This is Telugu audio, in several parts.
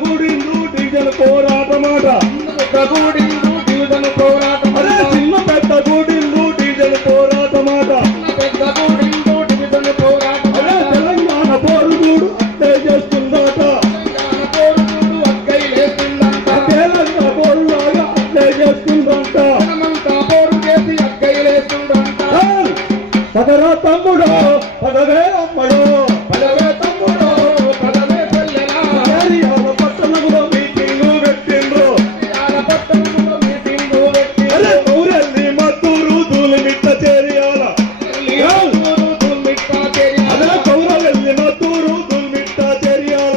కూడిండు డివిజన్ పోరాటమాట కూడిండు డివిజన్ పోరాటమాట చిన్న పెద్ద కూడిండు డివిజన్ పోరాటమాట పెద్ద కూడిండు డివిజన్ పోరాటమాట తెలంగాణ పోరు చూడు అట్టే చేస్తుందట తెలంగాణ పోరు చూడు అక్కై లేస్తుందంట తెలంగాణ పోరు లాగా అట్టే చేస్తుందంట మనమంతా పోరు చేసి అక్కై లేస్తుందంట పదరా తమ్ముడు పదవే అమ్మడు పదవే తమ్ముడు పదవే చెల్లెలా ఏరియాల పట్టణంలో మీటింగు పెట్టిండ్రు పట్టణంలో మీటింగు పెట్టి ఊరెళ్ళి మద్దూరు దూలిమిట్ట చేరియాల అదే కౌరవెల్లి మద్దూరు దుల్మిట్ట చేరియాల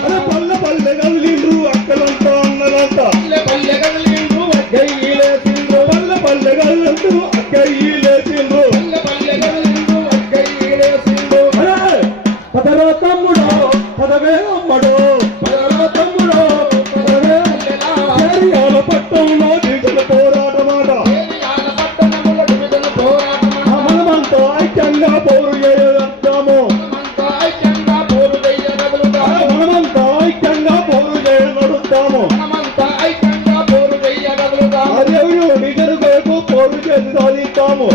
అదే పల్లె పల్లె కదిలిండ్రు అక్కలంతా అన్నలంతా పల్లె కదిలిండ్రు అక్కయ్యి లేచిండ్రు పల్లె పల్లె కదిలిండ్రు అక్కయ్యి లేచిండ్రు పల్లె కదిలిండ్రు అక్కయ్యి లేచిండ్రు పదరా తమ్ముడు పదవే అమ్మడు పదరా తమ్ముడు పదవే చేరియాల పట్టణంలో దిగుల పోరాటమాట ఏరియాల పట్టణంలో డివిజన్ పోరాటమాట మనమంతా ఐక్యంగా పోరు చేయగలుగుతాము మనమంతా ఐక్యంగా పోరు చేయగలుగుతాము మనమంతా ఐక్యంగా పోరు చేయగలుగుతాము మనమంతా ఐక్యంగా పోరు చేయగలుగుతాము అదే డివిజన్ వైపు పోరు చేసి సాధిస్తాము